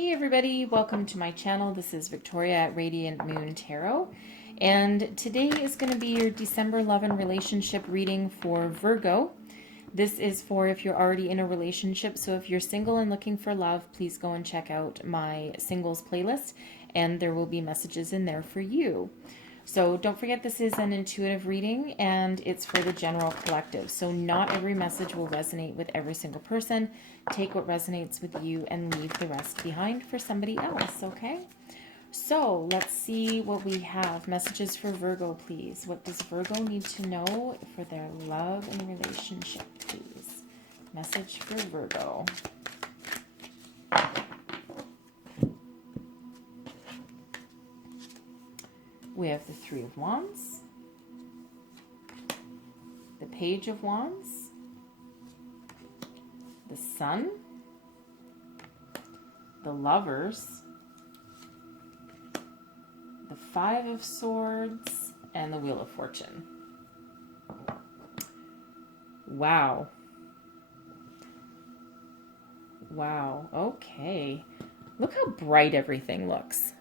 Hey everybody, welcome to my channel. This is Victoria at Radiant Moon Tarot, and today is going to be your December love and relationship reading for Virgo. This is for if you're already in a relationship, so if you're single and looking for love, please go and check out my singles playlist, and there will be messages in there for you. So don't forget, this is an intuitive reading and it's for the general collective. So not every message will resonate with every single person. Take what resonates with you and leave the rest behind for somebody else, okay? So let's see what we have. Messages for Virgo, please. What does Virgo need to know for their love and relationship, please? Message for Virgo. We have the Three of Wands, the Page of Wands, the Sun, the Lovers, the Five of Swords, and the Wheel of Fortune. Wow. Wow. Okay. Look how bright everything looks.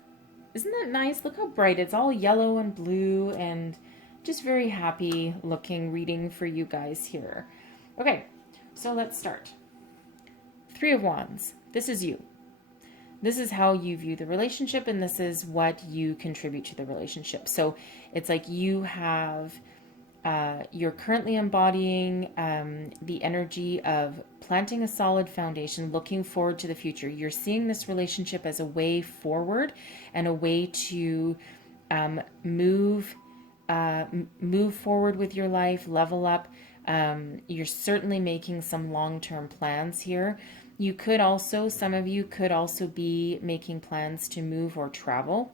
Isn't that nice? Look how bright. It's all yellow and blue and just very happy looking reading for you guys here. Okay, so let's start. Three of Wands. This is you. This is how you view the relationship, and this is what you contribute to the relationship. So it's like you have, you're currently embodying the energy of planting a solid foundation, looking forward to the future. You're seeing this relationship as a way forward and a way to move forward with your life, level up. You're certainly making some long-term plans here. You could also, some of you could also be making plans to move or travel,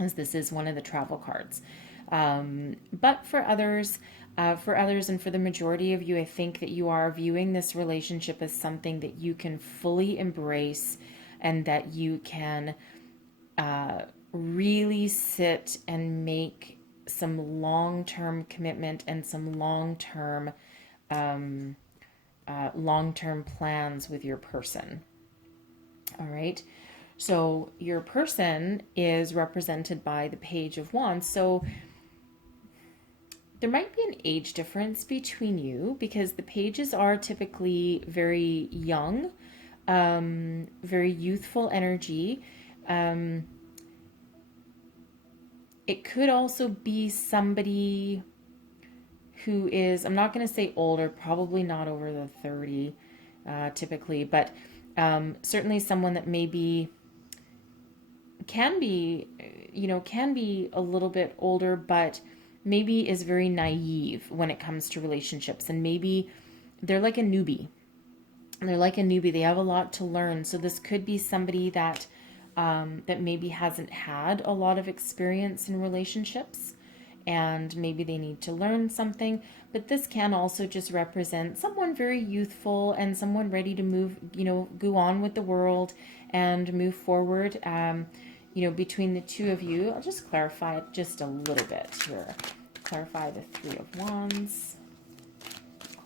as this is one of the travel cards. But for others and for the majority of you, I think that you are viewing this relationship as something that you can fully embrace and that you can really sit and make some long-term commitment and some long-term plans with your person. All right. So your person is represented by the Page of Wands. So there might be an age difference between you because the pages are typically very young, very youthful energy. It could also be somebody who is, I'm not going to say older, probably not over the 30 typically, but certainly someone that maybe can be a little bit older, but maybe is very naive when it comes to relationships. And maybe they're like a newbie. They have a lot to learn. So this could be somebody that that maybe hasn't had a lot of experience in relationships, and maybe they need to learn something. But this can also just represent someone very youthful and someone ready to move, go on with the world and move forward. Between the two of you, I'll just clarify it just a little bit here. Clarify the Three of Wands.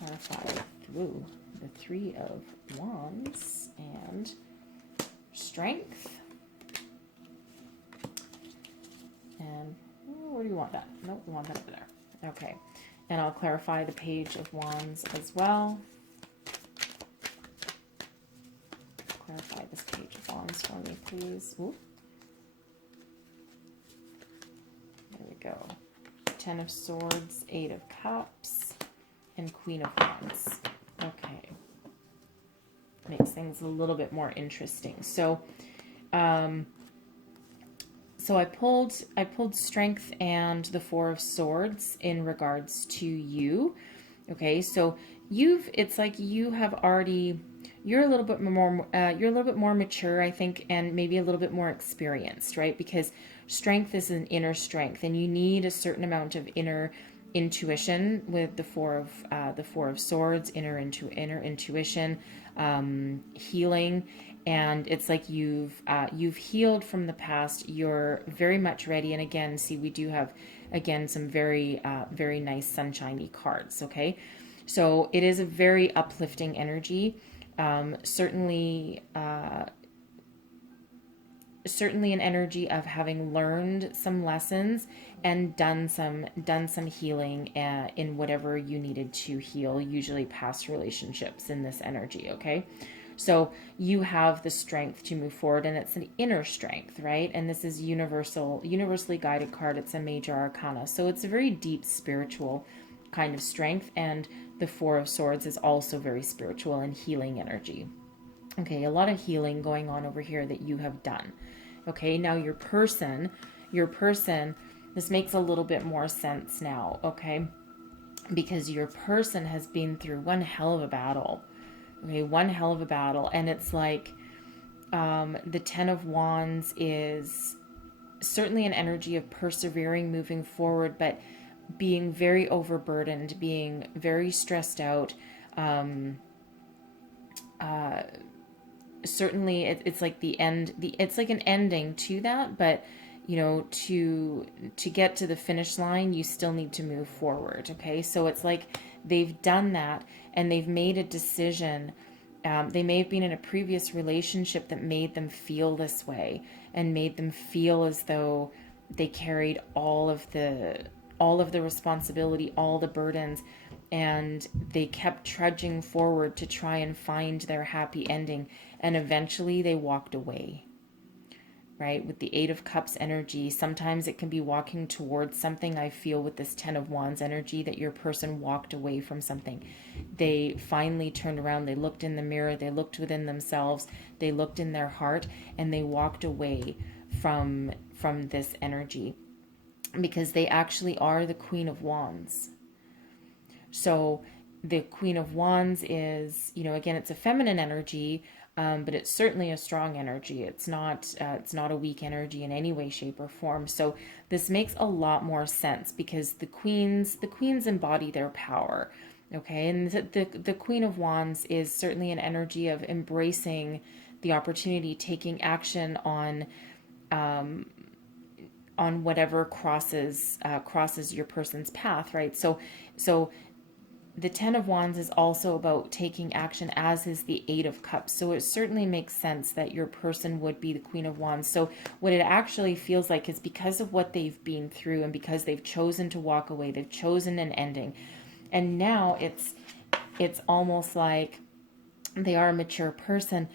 Clarify through the Three of Wands and Strength. And where do you want that? Nope, we want that over there. Okay. And I'll clarify the Page of Wands as well. Clarify this Page of Wands for me, please. Ooh. There we go. Ten of Swords, Eight of Cups, and Queen of Wands. Okay. Makes things a little bit more interesting. So, I pulled Strength and the Four of Swords in regards to you. Okay, so it's like you have already, you're a little bit more mature, I think, and maybe a little bit more experienced, right? Because strength is an inner strength, and you need a certain amount of inner intuition with the Four of Swords, inner intuition, healing. And it's like you've healed from the past. You're very much ready. And again, see, we do have, again, some very nice sunshiny cards. Okay, so it is a very uplifting energy. Certainly, certainly an energy of having learned some lessons and done some healing in whatever you needed to heal, usually past relationships in this energy. Okay, so you have the strength to move forward, and it's an inner strength, right? And this is universally guided card. It's a major arcana, so it's a very deep spiritual kind of strength. And the Four of Swords is also very spiritual and healing energy. Okay, a lot of healing going on over here that you have done. Okay, now your person, this makes a little bit more sense now, okay? Because your person has been through one hell of a battle. Okay, one hell of a battle. And it's like the Ten of Wands is certainly an energy of persevering, moving forward, but being very overburdened, being very stressed out. Certainly it's like the end, it's like an ending to that, but to get to the finish line, you still need to move forward. Okay, so it's like they've done that, and they've made a decision. They may have been in a previous relationship that made them feel this way, and made them feel as though they carried all of the responsibility, all the burdens, and they kept trudging forward to try and find their happy ending, and eventually they walked away. Right, with the Eight of Cups energy, sometimes it can be walking towards something. I feel with this Ten of Wands energy that your person walked away from something. They finally turned around, they looked in the mirror, they looked within themselves, they looked in their heart, and they walked away from this energy, because they actually are the Queen of Wands. So the Queen of Wands is, again, it's a feminine energy, but it's certainly a strong energy. It's not a weak energy in any way, shape, or form. So this makes a lot more sense, because the queens embody their power. Okay, and the Queen of Wands is certainly an energy of embracing the opportunity, taking action on whatever crosses your person's path, right? So the Ten of Wands is also about taking action, as is the Eight of Cups. So it certainly makes sense that your person would be the Queen of Wands. So what it actually feels like is, because of what they've been through, and because they've chosen to walk away, they've chosen an ending, and now it's almost like they are a mature person,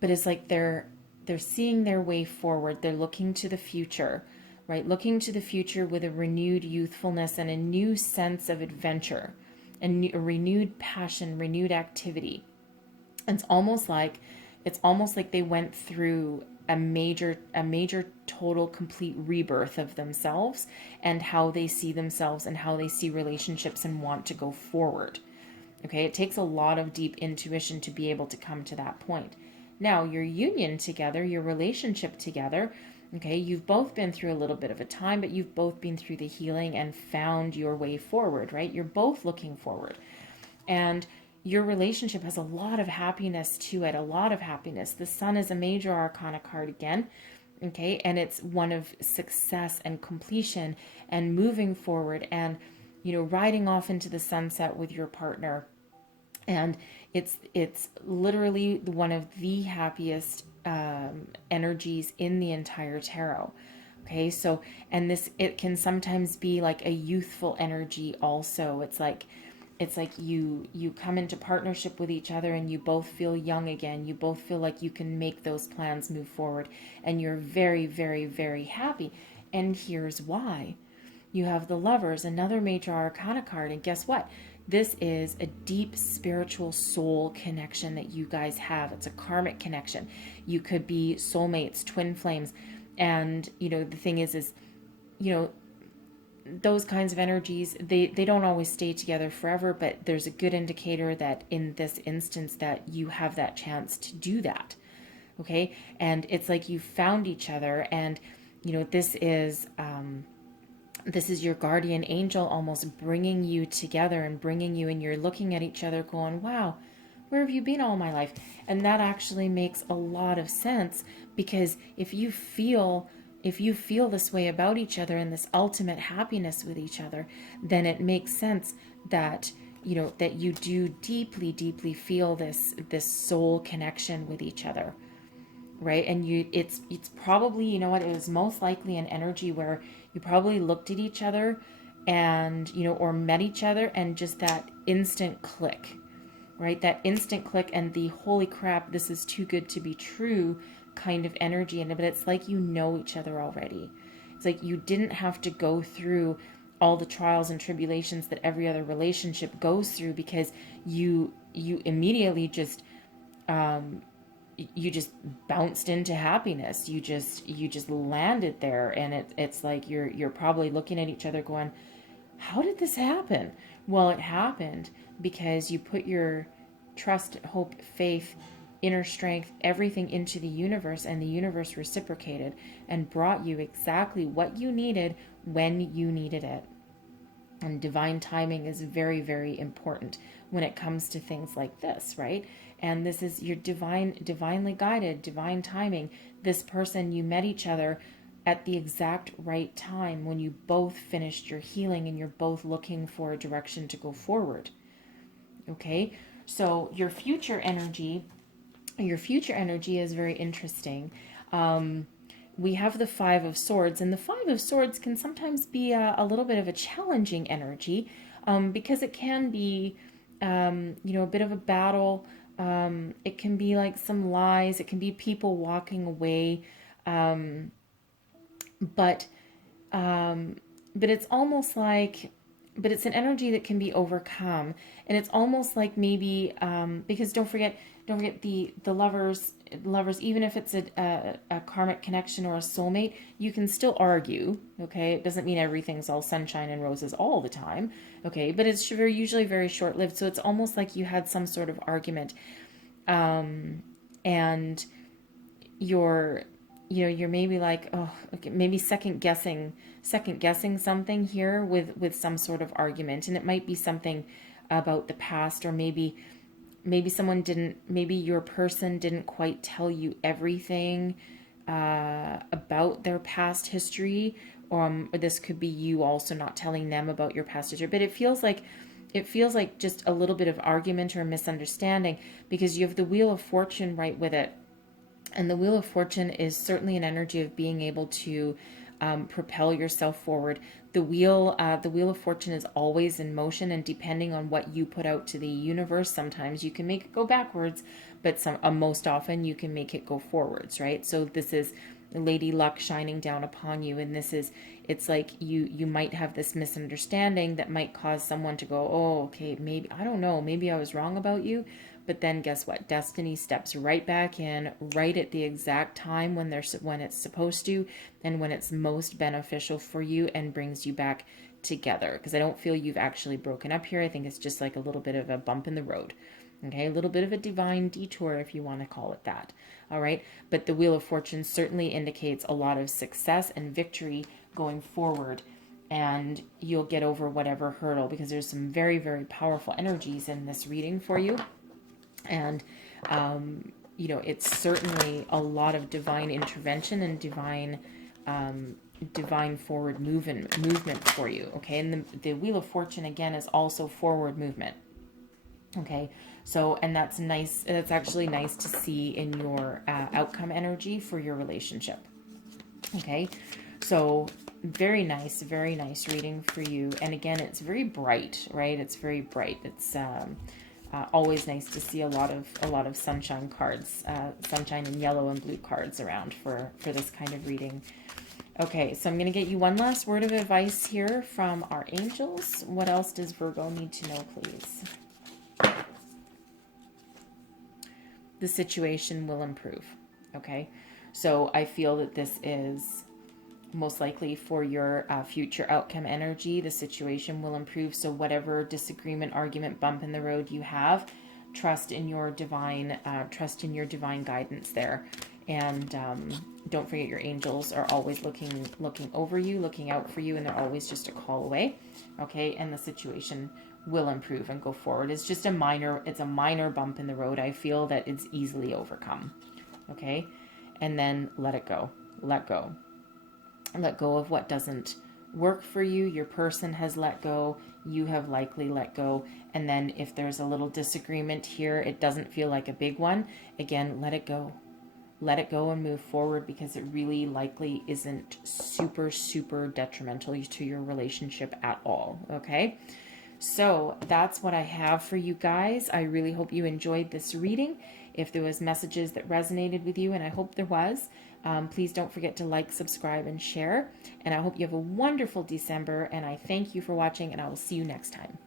but it's like they're seeing their way forward. They're looking to the future, right? Looking to the future with a renewed youthfulness and a new sense of adventure, and a renewed passion, renewed activity. It's almost like they went through a major total complete rebirth of themselves, and how they see themselves and how they see relationships, and want to go forward. Okay, it takes a lot of deep intuition to be able to come to that point. Now, your union together, your relationship together, okay, you've both been through a little bit of a time, but you've both been through the healing and found your way forward, right? You're both looking forward. And your relationship has a lot of happiness to it, a lot of happiness. The Sun is a major arcana card again, okay? And it's one of success and completion and moving forward, and, riding off into the sunset with your partner. And it's literally one of the happiest energies in the entire tarot. Okay, so, and it can sometimes be like a youthful energy also. It's like you come into partnership with each other, and you both feel young again. You both feel like you can make those plans move forward, and you're very, very, very happy. And here's why. You have the Lovers, another major arcana card, and guess what? This is a deep spiritual soul connection that you guys have. It's a karmic connection. You could be soulmates, twin flames. And, the thing is, those kinds of energies, they don't always stay together forever, but there's a good indicator that in this instance that you have that chance to do that. Okay? And it's like you found each other, and, this is your guardian angel almost bringing you together and bringing you, and you're looking at each other going, wow, where have you been all my life? And that actually makes a lot of sense, because if you feel this way about each other, and this ultimate happiness with each other, then it makes sense that that you do deeply, deeply feel this soul connection with each other. right? And it's probably, you know what, it was most likely an energy where you probably looked at each other and, you know, or met each other, and just that instant click, right? That instant click, and the holy crap, this is too good to be true kind of energy. And but it's like you know each other already. It's like you didn't have to go through all the trials and tribulations that every other relationship goes through, because you immediately just you just bounced into happiness. You just landed there, and it's like you're probably looking at each other going, how did this happen? Well, it happened because you put your trust, hope, faith, inner strength, everything into the universe, and the universe reciprocated and brought you exactly what you needed when you needed it. And divine timing is very, very important when it comes to things like this, right? And this is your divinely guided, divine timing. This person, you met each other at the exact right time when you both finished your healing and you're both looking for a direction to go forward. Okay? So your future energy is very interesting. We have the Five of Swords, and the Five of Swords can sometimes be a little bit of a challenging energy, because it can be, a bit of a battle. It can be like some lies. It can be people walking away, but it's almost like, but it's an energy that can be overcome, and it's almost like maybe, because don't forget the lovers, even if it's a karmic connection or a soulmate, you can still argue. Okay, it doesn't mean everything's all sunshine and roses all the time. Okay, but it's usually very short lived. So it's almost like you had some sort of argument, and you're you're maybe like, oh, okay, maybe second guessing something here with some sort of argument. And it might be something about the past, or maybe your person didn't quite tell you everything about their past history. Or this could be you also not telling them about your past history. But it feels like just a little bit of argument or misunderstanding, because you have the Wheel of Fortune right with it. And the Wheel of Fortune is certainly an energy of being able to propel yourself forward. The Wheel of Fortune is always in motion, and depending on what you put out to the universe, sometimes you can make it go backwards, but most often you can make it go forwards, right? So this is Lady Luck shining down upon you, and it's like you might have this misunderstanding that might cause someone to go, oh, okay, maybe, I don't know, maybe I was wrong about you. But then guess what? Destiny steps right back in, right at the exact time when it's supposed to, and when it's most beneficial for you, and brings you back together. Because I don't feel you've actually broken up here. I think it's just like a little bit of a bump in the road. Okay, a little bit of a divine detour, if you want to call it that. All right, but the Wheel of Fortune certainly indicates a lot of success and victory going forward, and you'll get over whatever hurdle, because there's some very, very powerful energies in this reading for you. And it's certainly a lot of divine intervention and divine forward movement for you. Okay, and the Wheel of Fortune again is also forward movement. Okay, so, and that's nice. That's actually nice to see in your outcome energy for your relationship. Okay, so very nice reading for you. And again, it's very bright, right? It's very bright. It's always nice to see a lot of sunshine cards, sunshine and yellow and blue cards around for this kind of reading. Okay, so I'm going to get you one last word of advice here from our angels. What else does Virgo need to know, please? The situation will improve. Okay, so I feel that this is most likely for your future outcome energy. The situation will improve. So whatever disagreement, argument, bump in the road you have, trust in your divine guidance there. And don't forget, your angels are always looking over you, looking out for you, and they're always just a call away. Okay, and the situation will improve and go forward. It's just a minor bump in the road. I feel that it's easily overcome. Okay, and then let it go. Let go of what doesn't work for you. Your person has let go. You have likely let go. And then if there's a little disagreement here, it doesn't feel like a big one. Again, let it go. let it go and move forward, because it really likely isn't super, super detrimental to your relationship at all. Okay. So that's what I have for you guys. I really hope you enjoyed this reading. If there was messages that resonated with you, and I hope there was, please don't forget to like, subscribe, and share. And I hope you have a wonderful December, and I thank you for watching, and I will see you next time.